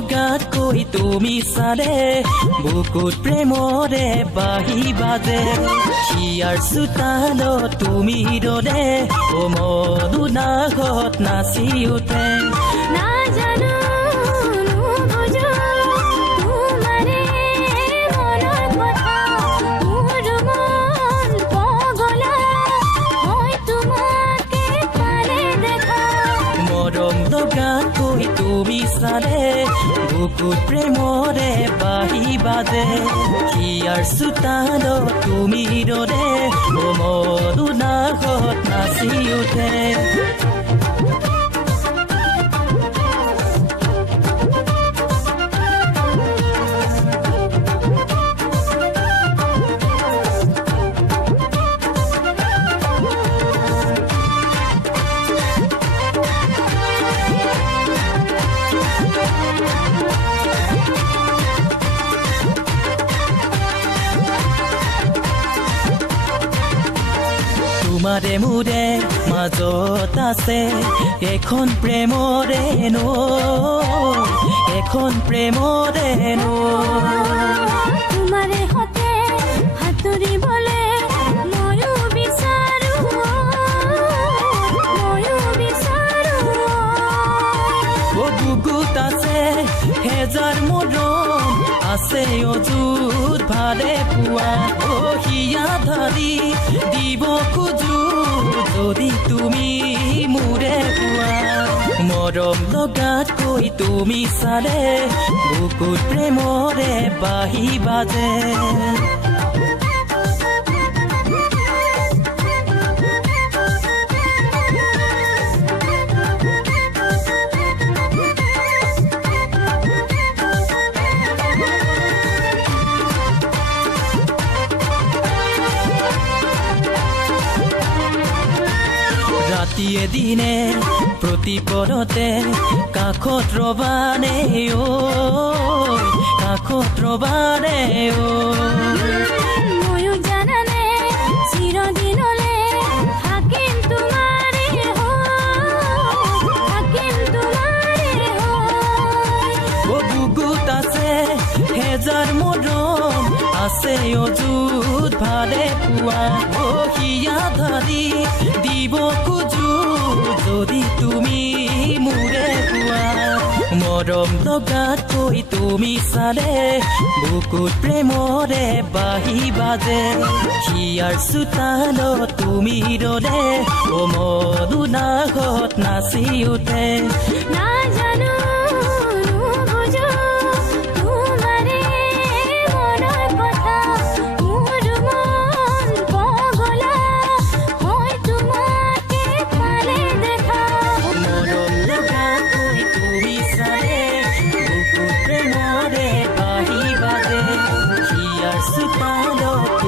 লগাত কৈ তুমি চালে বুকুত প্ৰেমৰে বাহি বাজে হিয়াৰ চোতালত তুমি ৰলে ও মধু নাগত নাচি উঠে নাজানো নুবুজো তোমাৰে মনৰ কথা মোৰ মন পগলা মই তোমাকে পালে দেখা মৰম লগাত কৈ তুমি চালে বুকুত প্ৰেমৰে বাহি বাজে হিয়াৰ চোতালত তুমি ৰলে ও মধু নাগত নাচি উঠে তোমাৰে মোৰে মাজত আছে এখন প্ৰেমৰে নৈ এখন প্ৰেমৰে নৈ তোমাৰে হতে হাতুৰিবলে ময়ো বিচাৰো ও বুকুত আছে হেজাৰ মৰম আছে অযুত ভালে পোৱা ও হিয়া ধৰি দিব খোজো যদি তুমি মোৰে পোৱা মৰম লগাত কৈ তুমি চালে বুকুত প্ৰেমৰে বাহি বাজে ৰাতিয়ে দিনে প্ৰতিপদতে কাষত ৰবানে ঐ কাষত ৰবানে ঐ ময়ো জানানে চিৰদিনলে থাকিম তোমাৰে ও বুকুত আছে হেজাৰ মৰম আছে অযুত ভালে পোৱা ও হিয়া ধৰি দিব খোজো যদি তুমি মোৰে পোৱা মৰম লগাত কৈ তুমি চালে বুকুত প্ৰেমৰে বাহি বাজে হিয়াৰ চোতালত তুমি ৰলে ও মধু নাগত নাচি উঠে নাজানো নুবুজো তোমাৰে মনৰ কথা মোৰ মন পগলা মই তোমাকে পালে দেখা মৰম লগাত কৈ তুমি চালে বুকুত প্ৰেমৰে বাহি বাজে হিয়াৰ চোতালত